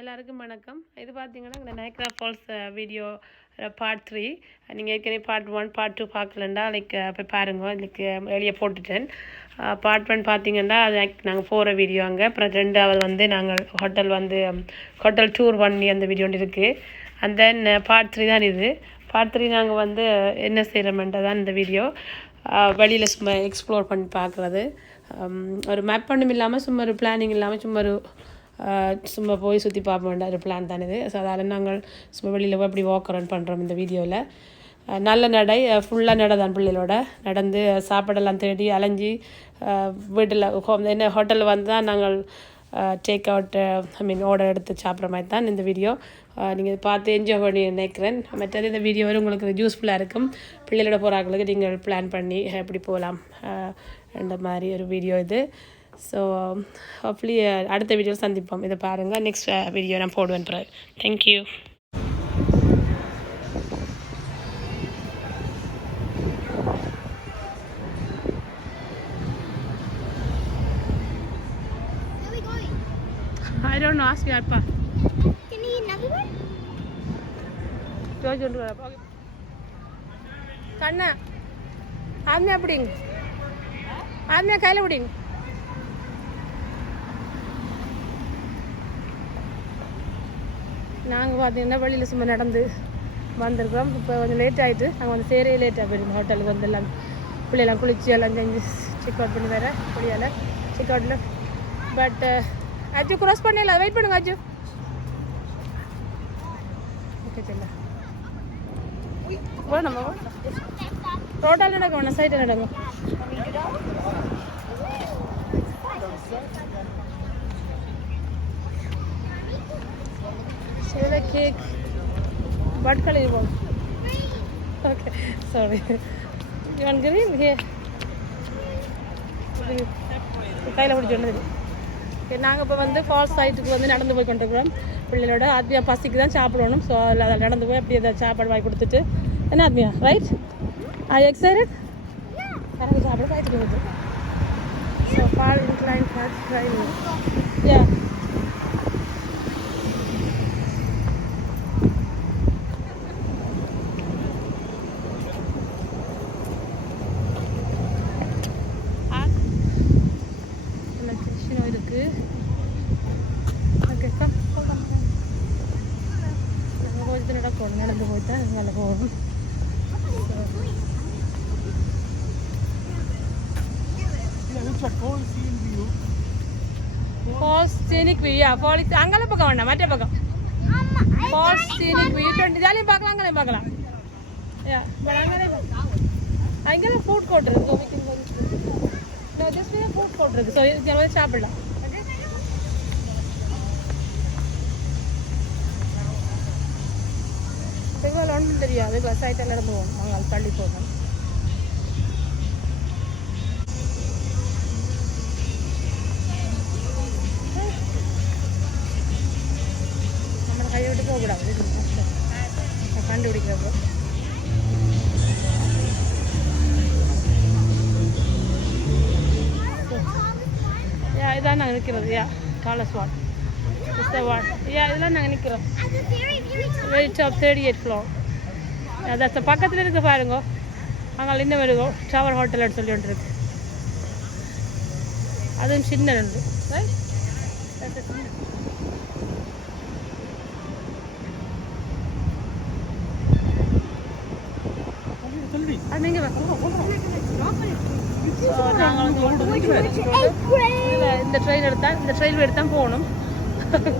எல்லாருக்கும் வணக்கம். இது பார்த்தீங்கன்னா இந்த நயக்ரா ஃபால்ஸ் வீடியோ பார்ட் 3. நீங்கள் ஏற்கனவே பார்ட் 1 பார்ட் 2 பார்க்கலண்டா போய் பாருங்க. இதுக்கு வெளியே போட்டுட்டேன். பார்ட் 1 பார்த்தீங்கன்னா அது நாங்கள் போகிற வீடியோ அங்கே. அப்புறம் 2வது வந்து நாங்கள் ஹோட்டல் டூர் பண்ணி அந்த வீடியோ ஒன்று இருக்குது. அண்ட் தென் பார்ட் 3 தான் இது. பார்ட் 3 நாங்கள் வந்து என்ன செய்கிறோமென்றது தான் இந்த வீடியோ. வெளியில் சும்மா எக்ஸ்ப்ளோர் பண்ணி பார்க்குறது. ஒரு மேப் ஒன்றும் இல்லாமல் சும்மா ஒரு பிளானிங் இல்லாமல் சும்மா போய் சுற்றி பார்க்க வேண்டாம் ஒரு பிளான் தான் இது. ஸோ அதால் நாங்கள் சும்மா வெளியில் அப்படி வாக் அரவுண்ட் பண்ணுறோம் இந்த வீடியோவில். நல்ல நடை, ஃபுல்லாக நடை தான். பிள்ளைகளோட நடந்து சாப்பாடெல்லாம் தேடி அலைஞ்சி வீட்டில் என்ன ஹோட்டலில் வந்து தான் நாங்கள் டேக் அவுட் ஆர்டர் எடுத்து சாப்பிட்ற மாதிரி தான் இந்த வீடியோ. நீங்கள் பார்த்து என்ஜாய் பண்ணி நினைக்கிறேன். மற்றது இந்த வீடியோ வரும் உங்களுக்கு யூஸ்ஃபுல்லாக இருக்கும். பிள்ளைகளோட போகிறாங்களுக்கு நீங்கள் பிளான் பண்ணி எப்படி போகலாம் அந்த மாதிரி ஒரு வீடியோ இது. ஸோ ஹோப்ஃபுல்லி அடுத்த வீடியோவில் சந்திப்போம். இதை பாருங்கள். நெக்ஸ்ட் வீடியோ நான் போடுவேன். Thank you. I don't know. Ask your Appa. Can we eat another one? George, don't do that. Okay. Kanna. Aamna pudding. Aamna kaila pudding. நாங்கள் பார்த்தீங்கன்னா வெளியில் சும்மா நடந்து வந்திருக்கிறோம். இப்போ கொஞ்சம் லேட் ஆகிட்டு நாங்கள் வந்து சேரே லேட்டாக போயிருந்தோம். ஹோட்டலுக்கு வந்து எல்லாம் பிள்ளையெல்லாம் குளிச்சு எல்லாம் செஞ்சு செக் அவுட் பண்ணி வேறு புள்ளியால் செக் அவுட்டில். பட் அஜு க்ராஸ் பண்ணல, வெயிட் பண்ணுங்க அஜு. ஓகே சொல்ல வேணும் ரோட்டால் நடக்கும், ஒன்று சைட்டில் நடக்கும். Shall I cake? What color you want? Okay, sorry. You want green? Here. கையில் பிடிச்சோன்னு நாங்கள் இப்போ வந்து ஃபால்ஸ் சைட்டுக்கு வந்து நடந்து போய் கொண்டிருக்கிறோம். பிள்ளைகளோட ஆத்மியா பசிக்கு தான் சாப்பிடணும். ஸோ அதில் நடந்து போய் அப்படியே ஏதாவது சாப்பாடு வாங்கி கொடுத்துட்டு என்ன ஆத்மியா ரைட்? ஐ எக்ஸைட்டட்? எனக்கு சாப்பிட சைட்டுக்கு வந்து ஸோ ஃபால் இன்க்ளைன் ட்ரைன். யா நடந்து போயிட்டா நல்லா போகும். Falls scenic view. ஃபால்ஸ் அங்கெல்லாம் பார்க்க வேண்டாம், மற்ற பக்கம் ஃபால்ஸ் சீனிக் வியூ 20 ஜாலியும் பார்க்கலாம், அங்கேயும் பார்க்கலாம். அங்கெல்லாம் ஃபுட் கோர்ட் இருக்குது. ஜஸ்ட் ஃபுட் கோர்ட் இருக்குது. ஸோ இது சாப்பிடலாம். இவ்வளோ ஒன்றும் தெரியாது. சைட்டில் நடந்து போகணும். நாங்கள் தள்ளி போகணும். நம்ம கையை விட்டு போகக்கூடாது. கண்டுபிடிக்கிறப்போ இதான் நாங்கள் நிற்கிறது. காலஸ் வாட் இஸ் த வாட். இதெல்லாம் நாங்கள் நிற்கிறோம். Very top 38th floor. அதான் பக்கத்தில் இருக்கு பாருங்க. அங்கே இன்னும் இருக்கும் டவர் ஹோட்டல்னு சொல்லி ஒன்று இருக்கு. அதுவும் சின்ன ரெண்டு. அது நீங்கள் நாங்கள் வந்து இந்த ட்ரெயின் எடுத்தால் போகணும்.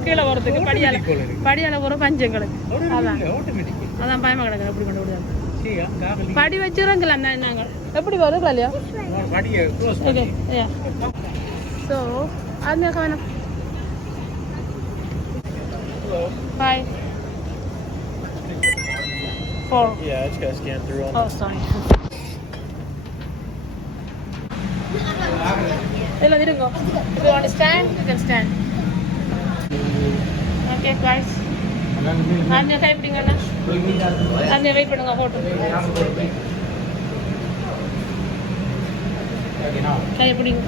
கீழே போகிறதுக்கு படியால் போகிற பஞ்சங்களுக்கு. அதான் பயமாக கிடக்குது. எப்படி கொண்டு விடுவாங்க படி வச்சுருங்களா? நாங்கள் எப்படி வருங்களா இல்லையா? ஓகே. ஸோ அது வேணும். Hi. 4. Yeah, I just gotta scan through them. Oh, sorry. Hello, there you go. If you want to stand, you can stand. Okay, guys. I'm your typing on us. I'm your wait for the photo. Typing.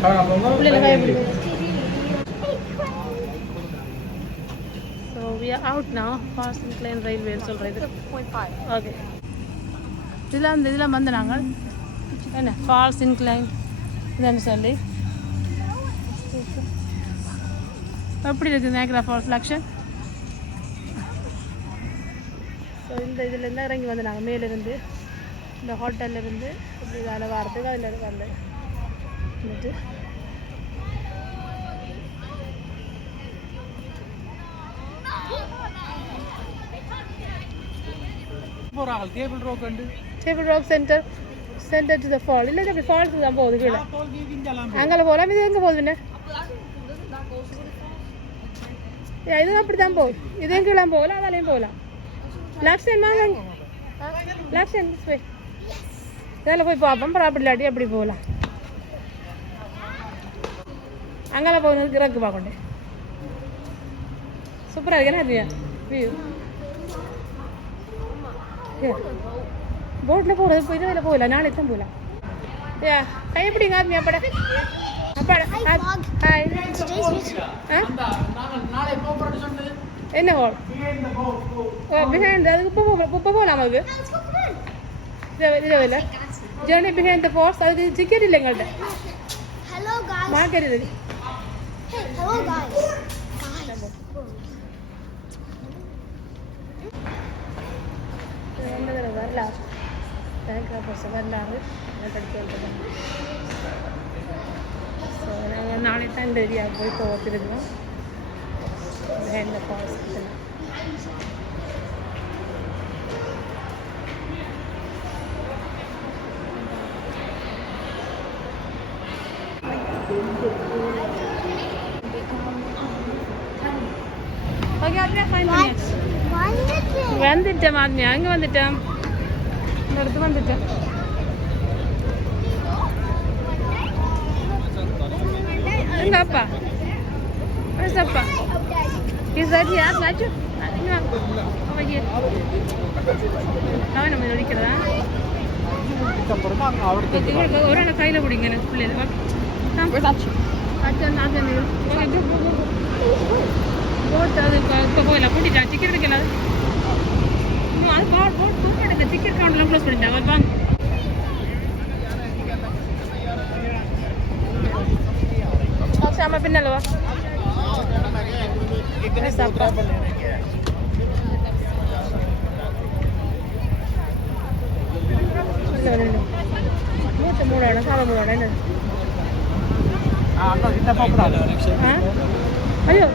So we are out now. Falls Incline Railway சொல்றது. 0.5. Okay. இதெல்லாம் வந்து நாங்கள் என்ன Falls Incline இதுன்னு சொல்லி எப்படி இருக்குது Niagara Falls Lakshan? ஸோ இந்த இதுலேருந்து இறங்கி வந்து நாங்கள் மேலேருந்து இந்த ஹோட்டல்லேருந்து இப்படி இதால் வரதுக்கு அதில் வந்து வந்துட்டு table rock centre to the fall இல்லை அப்படி ஃபால்ஸுக்கு தான் போகுது கீழே அங்கே போகலாம் இது எங்கே போகுது என்ன இதுவும் அப்படி தான் போகுது இதையும் கீழே போகலாம் அதாலையும் போகலாம் லக்ஷன் வாங்க லக்ஷன் போய் இதில் போய் பார்ப்போம் அப்புறம் அப்படி இல்லாட்டி அப்படி போகலாம் அங்கெல்லாம் போகுது இறக்கு பார்க்கண்டே சூப்பராக இருக்கு என்ன இல்லையா வியூ போட்டில் போகிறது போய் இதில் போகலாம் நாளைக்கு தான் போகலாம் ஏ கை எப்படிங்க ஆத்மி அப்பாட அப்பாட ஹாய் என்ன ஹோல் பிஹைண்ட் அதுக்கு இப்போ போகலாம் அது இல்லை ஜேர்னி பிஹைண்ட் த ஃபால்ஸ் அதுக்கு டிக்கெட் இல்லை எங்கள்கிட்ட மார்க்கெட் இது வரலாறு Niagara Falls வரலாறு படிக்க ஸோ நாங்கள் நாளைக்கு தான் இந்த ஏரியாவுக்கு போய் போகிறோம் இந்த ஃபால்ஸ் வந்துட்டேன் ஆத்மியா அங்கே வந்துட்டேன் இந்த இடத்துக்கு வந்துட்டேன் எங்க அப்பா அப்பா is that here Raju over here அவன் நம்ம நடிக்கிறதா ஒரு ஆள் கையில் பிடிங்க எனக்கு பிள்ளைங்க போட்டு அது இப்போ போயிடலாம் கூட்டிட்டா டிக்கெட் எடுக்கல அது போட் தூக்கம் எடுக்க டிக்கெட் கவுண்டர்லாம் க்ளோஸ் பண்ணிட்டாங்க வாங்க சாமா பின்னலவா மூத்த மூடாடம் சாலை மூடாடம் என்ன ஐயோ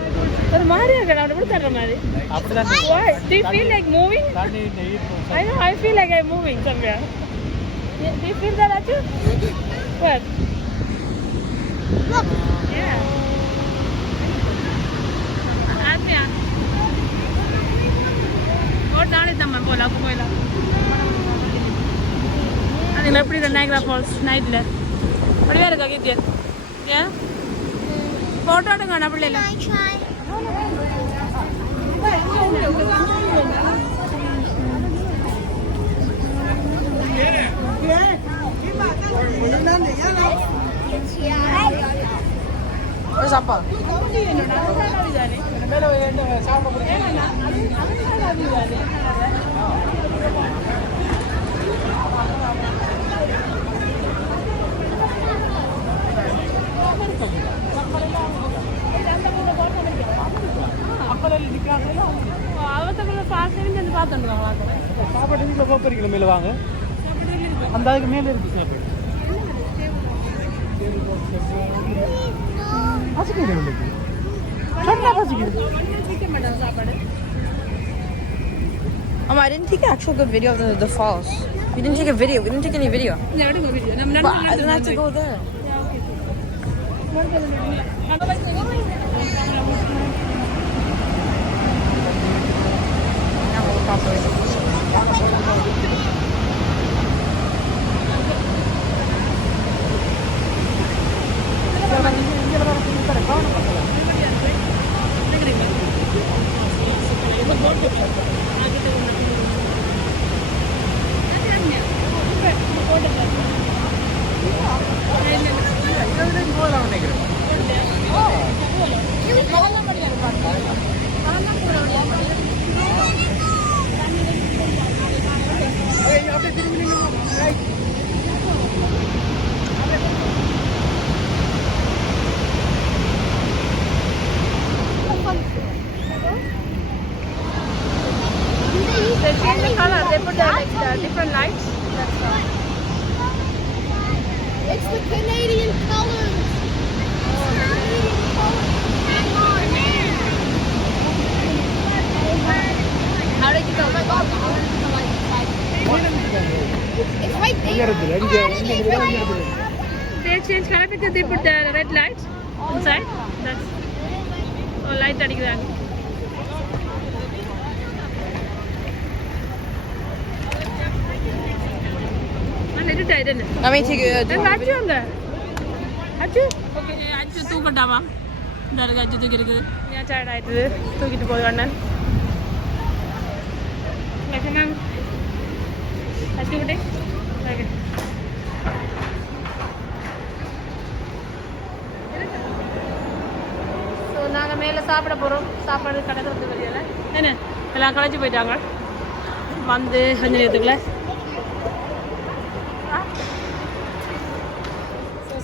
ஒரு மாதிரியா இருக்கா நான் எப்படி தர்ற மாதிரி do you feel like moving I feel like I'm moving somewhere do you feel that too what look yeah ஆத்மியா ஒரு நாளைக்கு நம்ம போகலாம் அது எப்படி இந்த Niagara Falls நைட்டில் அப்படியே இருக்கா கீத்தியா ஏன் ஃபோட்டோ எடுங்க பிள்ளைல சாப்பா சாப்பாடு வீட்டில் போக்குறீங்களா மேலே வாங்க அந்த அதுக்கு மேலே இருக்கு சாப்பாடு பசிக்குது சொன்னா பசிக்குது I didn't take an actual good video of the falls. We didn't take a video. We didn't take any video. Yeah, I didn't go video. But I didn't have to go there. நினைக்கிறேன் different lights. That's all. It's the Canadian colors. Canadian colors. Hang on. How did you go? Oh my God. It's right there. They change color because they put the red light inside. That's light அடிக்குறாங்க. நான் இருட்டாயிடு என்ன? Let me take a அச்சு அங்க. அச்சு. ஓகே அச்சு தூக்கட்டாமா. இந்த இருக்கு அச்சு தூக்கி இருக்கு. ஏன் டயர்ட் ஆயிடுது. தூக்கிட்டு போய் அண்ணன். லட்சணம். அச்சு விடு. ஓகே. ஸோ நாங்கள் மேலே சாப்பிட போகிறோம். சாப்பாடு கடை வந்து வெளியில் என்ன எல்லாம் களைச்சி போயிட்டாங்க. வந்து கொஞ்ச நேரத்துக்குள்ள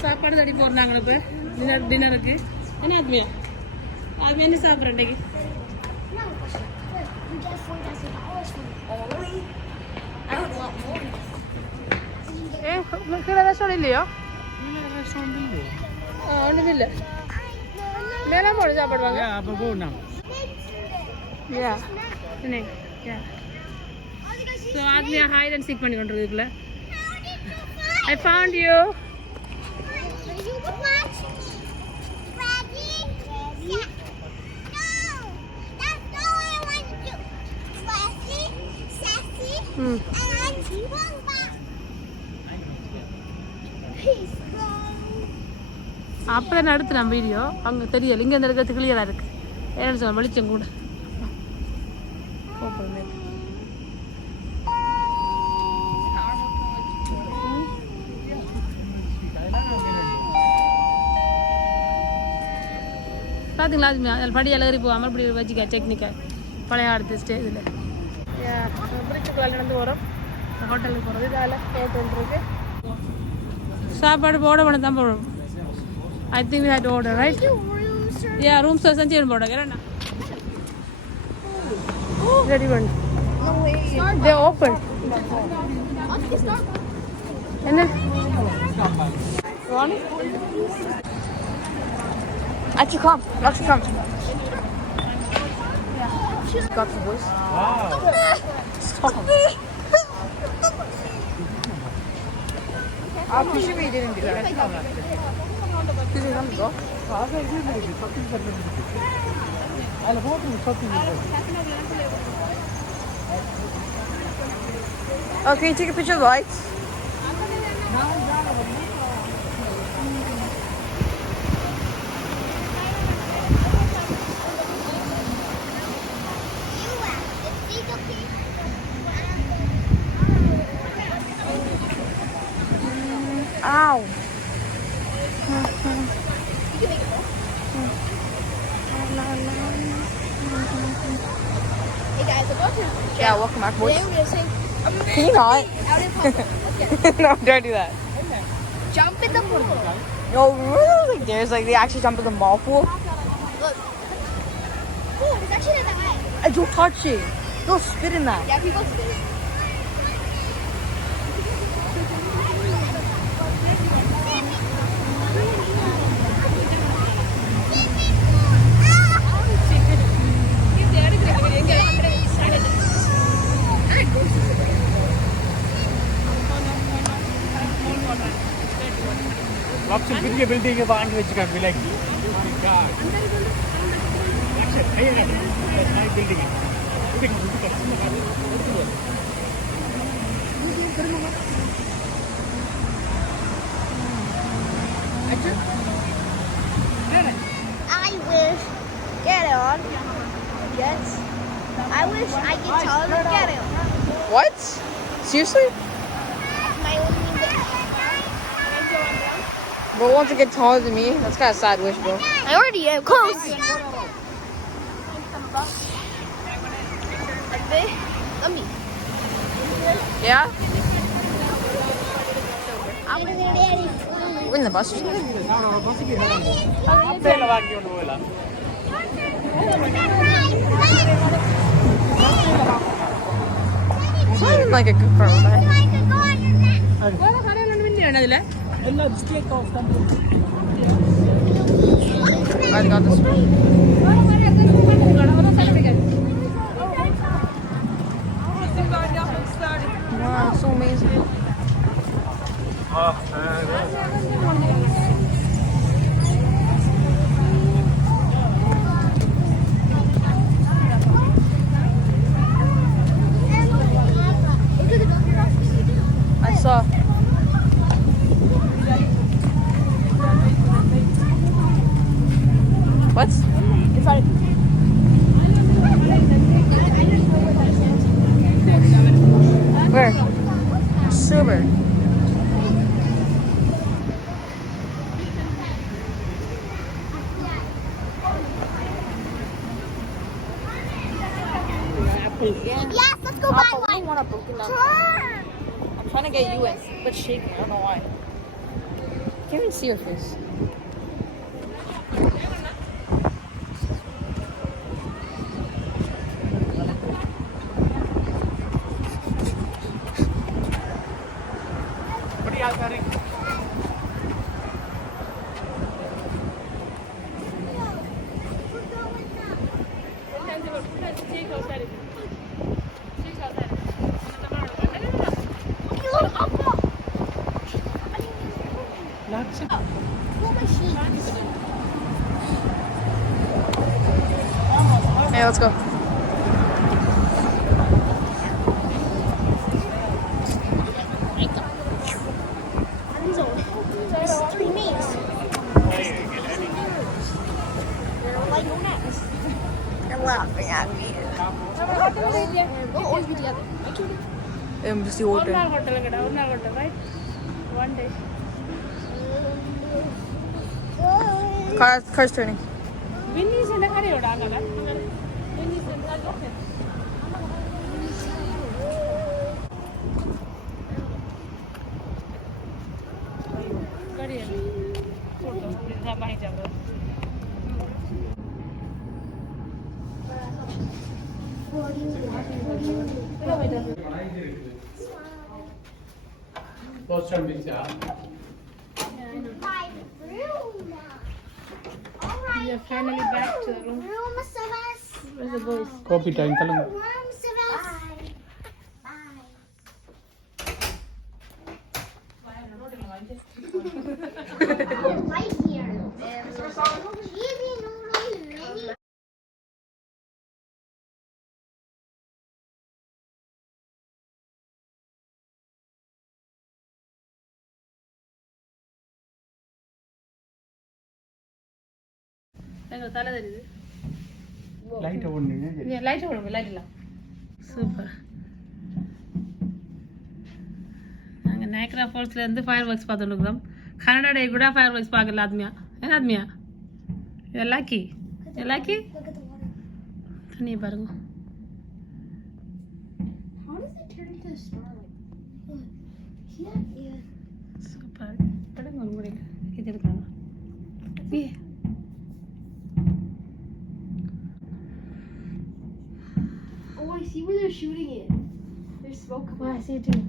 சாப்பாடு தடி போடுறாங்க. இப்போ டின்னருக்கு என்ன ஆத்மியா ஆத்மியா என்ன சாப்பிட்றேன் இன்றைக்கு? கீழே ரெஸ்டாரண்ட் இல்லையோ? ஒன்றும் இல்லை. மேலே போட்டு சாப்பிடுவாங்க. அப்போ போகணும். யா யா ஸோ ஆத்மியா ஹைட் அண்ட் சீக் பண்ணி கொண்டிருக்குல்ல. I found you. அப்புறம் நடத்து நான் வீடியோ அங்கே தெரியல. இங்கே இந்த இருக்கிறது கிளியராக இருக்கு. ஏன்னு சொல்ல வெளிச்சம் கூட பார்த்தீங்களா? அதில் படியால் ஏறி போகாமல் இப்படி வச்சுக்க டெக்னிக்காக பழைய அடுத்த ஸ்டேஜில் பிரிட்ஜுக்குள்ள நடந்து போகிறோம். ஹோட்டலுக்கு போகிறது இதால் ஹோட்டல் இருக்கு. சாப்பாடு போட வேணும் தான் போடுறோம். I think we had to order, right? Yeah, room service and chain board. Get ready one. No way. They're open. And then one. Actually, come. Actually, come. Got the voice. Stop. I appreciate you didn't do that. This is not go. Oh, can you take a picture of the lights? Ow. Hey guys, I'm going to. Yeah, welcome back, boys. Today we're gonna sing Can you not? out in public. Okay. No, don't do that. Jump in the pool. No, remember like there's like they actually jump in the mall pool? Look. Oh, it's actually not that high. Don't touch it. Don't spit in that. Yeah, people spit it. Lots of big building வாங்கி வச்சிருக்காங்க விலைக்கு. My God. Actually, that's my building. I wish. Get it on. Yes. I wish I get taller and get it. What? Seriously? My only wish. Bro wants to get taller than me? That's kind of sad wish, bro. I already am close. Let me. Yeah? We're in the bus. அப்பேல வாங்கி கொண்டு போகலாம். It's not even like a good girl, right? I could go on your neck. ಎಲ್ಲ ಡಿಸ್ಪ್ಲೇ ಕಾಸ್ಕೊಂಡು I got this one. Wow, so amazing. I saw. What? Where? Super. Yes, let's go buy one. want a broken down. Turn. I'm trying to get you in, but shaking. I don't know why. Can't even see your face. बड़ी आलकारी लाच Hey, let's go. Three mates. Like next. You're laughing at me. We'll always be together. Just the order. right? One day. Car's turning. Winnie's in the area. Winnie's in the area. Poster मिल जा My room. All right. We are finally back to the room. Room service. Where's the boys? Copy time चलो Room service. Bye. Right here. Cheesy noodles, mini. தலை தெரியுது light on नहीं है லைட் கொடுங்க லைட் இல்லை சூப்பர் நாங்கள் நயக்ரா ஃபால்ஸ்லேருந்து ஃபயர் ஒர்க்ஸ் பார்த்துருக்குறோம் கனடா டே கூட ஃபயர் ஒர்க்ஸ் பார்க்கல ஆத்மியா ஏன் ஆத்மியா எல்லாக்கி எல்லாக்கி Look at the water. தண்ணியை பாருங்க How does it turn into a star? Like, yeah. Super படுங்க ஒரு முறை இது இருக்காங்க ஏ Oh, I see where they're shooting it. There's smoke coming. I see it too.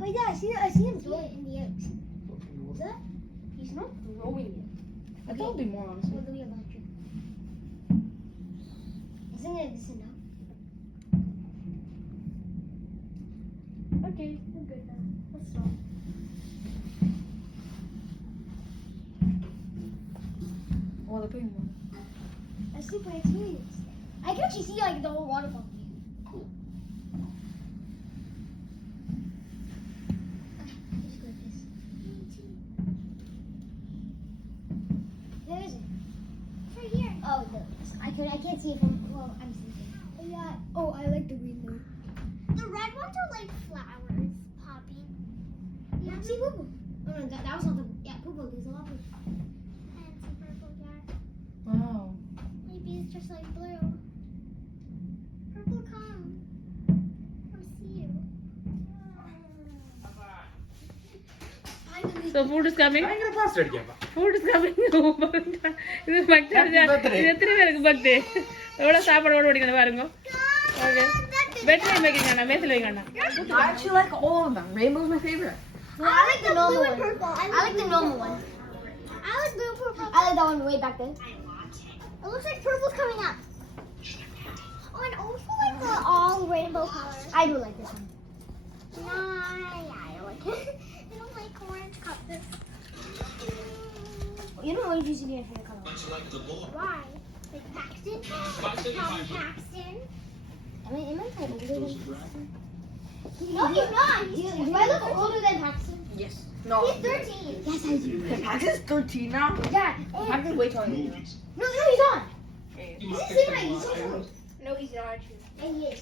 Oh yeah, I see him throw it in the air. Is that? He's not throwing it. I thought it would be more, honestly. What do we electric? Isn't it this enough? Okay, we're good now. Let's stop. Oh, they're putting more. I see my experience. I can actually see like the whole waterfall. Cool. Just go like this. Where is it? It's right here. Oh, I can't see it from. Well, I'm sleeping. Oh yeah. Oh, I like the green one. The red ones are like flowers popping. Yeah. See purple. Oh no, that was not the. Yeah, purple. There's a lot of. And some purple, yeah. Wow. Maybe it's just like blue. Purple, come. Come see you. Finally. So food is coming. பயங்கர ஃபாஸ்ட் அடிக்கா Food is coming. இது பக்தா இது எத்தனை பேருக்கு பக்தி எவ்வளோ சாப்பாடு ஓட ஓடிக்கணும் பாருங்க okay That Better making an amazing. I actually like all of them. Rainbow's my favorite. No, I like the normal one. Purple. I like the normal one. I like blue purple. I like that one way back then. It looks like purple's coming up. Oh, and also like the all rainbow colors. I do like this one. No, I don't like it. I don't like orange colors. You don't want to use any favorite color. Why? Like Paxton? Tom Paxton? Am I like older than Paxton? No, he's not. Do I look older than Paxton? Yes. No. He's 13. Yes, I do. Paxton's 13 now. Yeah. Paxton's way taller than you. No, he's not. Hey. He's so short. No, he's not. Yeah, he is.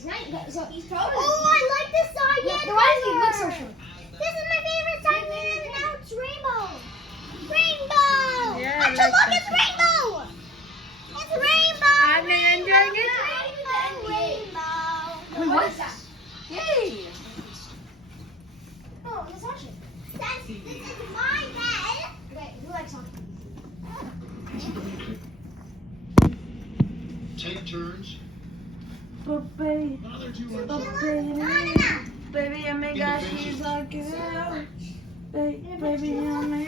So he's taller. Oh, I like this side. Yeah, why does he look so short? This is my favorite side. And now it's rainbow. Rainbow. Yeah, I Actually, like look, that. it's rainbow. It's rainbow. I've been enjoying it. Rainbow. Wait, what is that? Yay! Oh, it's actually. This is my bed. Okay, who likes soccer? Take turns. But baby, Another 200. No. baby, oh my gosh, she's like, baby, oh my